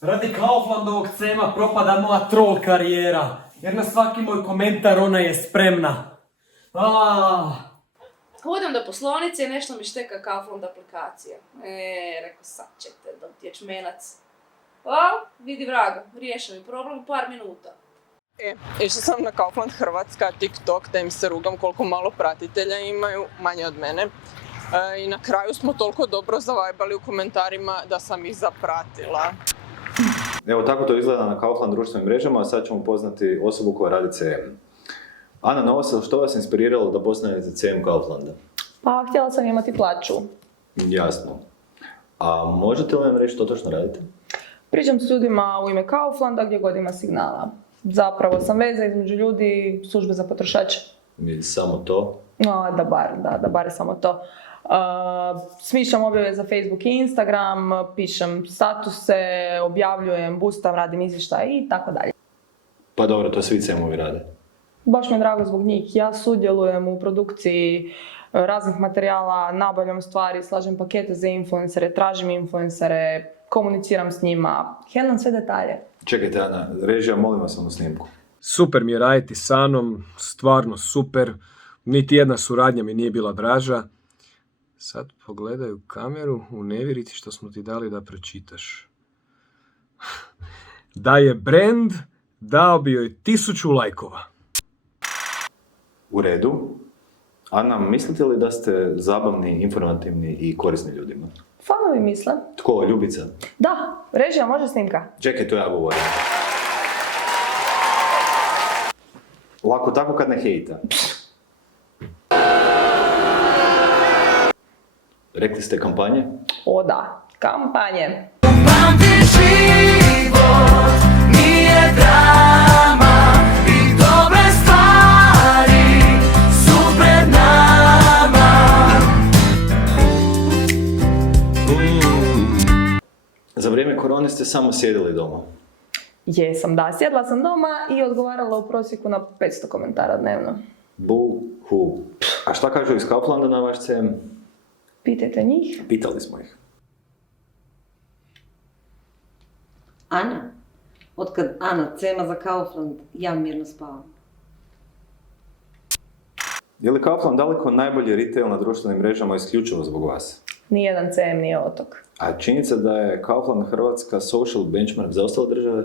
Radi Kauflandovog cema propada moja troll karijera, jer na svaki moj komentar ona je spremna. Hodam do poslovnice i nešto mi šteka Kaufland aplikacija. Rekao sad ćete dobiti ječmenac. Vidi vraga, riješio mi problem u par minuta. Išla sam na Kaufland Hrvatska, TikTok, da im se rugam koliko malo pratitelja imaju, manje od mene. I na kraju smo toliko dobro zavajbali u komentarima da sam ih zapratila. Evo, tako to izgleda na Kaufland društvenim mrežama, a sad ćemo upoznati osobu koja radi CM. Ana Novosel, što vas inspiriralo da postanete CM Kauflanda? Pa, htjela sam imati plaću. Jasno. A možete li nam reći što točno radite? Pričam s ljudima u ime Kauflanda gdje god ima signala. Zapravo sam veza između ljudi i službe za potrošače. I samo to? Da bar je samo to. Smišljam objave za Facebook i Instagram, pišem statuse, objavljujem, boostam, radim izvještaj i tako dalje. Pa dobro, to svi CM-ovi rade. Baš mi je drago zbog njih. Ja sudjelujem u produkciji raznih materijala, nabavljam stvari, slažem pakete za influencere, tražim influencere, komuniciram s njima, handlam sve detalje. Čekajte, Ana, režija, molim vas onu snimku. Super mi je raditi s Anom, stvarno super. Niti jedna suradnja mi nije bila draža. Sad pogledaj u kameru u nevjerici što smo ti dali da pročitaš. Da je brand, dao bi joj 1000 lajkova. U redu. Ana, mislite li da ste zabavni, informativni i korisni ljudima? Fanovi misle. Tko, Ljubica? Da, režija, može snimka. Čekaj, to ja govorim. Lako tako kad ne hejta. Rekli ste kampanje? O da, kampanje. Za vrijeme korone ste samo sjedili doma. Jesam, da. Sjedla sam doma i odgovarala u prosjeku na 500 komentara dnevno. Buhu. A šta kažu iz Kauflanda na vaš CM? Pitajte njih. Pitali smo ih. Ana, otkad Ana cema za Kaufland, ja mirno spavam. Je li Kaufland daleko najbolji retail na društvenim mrežama isključivo zbog vas? Nijedan CM nije otok. A činjenica da je Kaufland Hrvatska social benchmark za ostale države?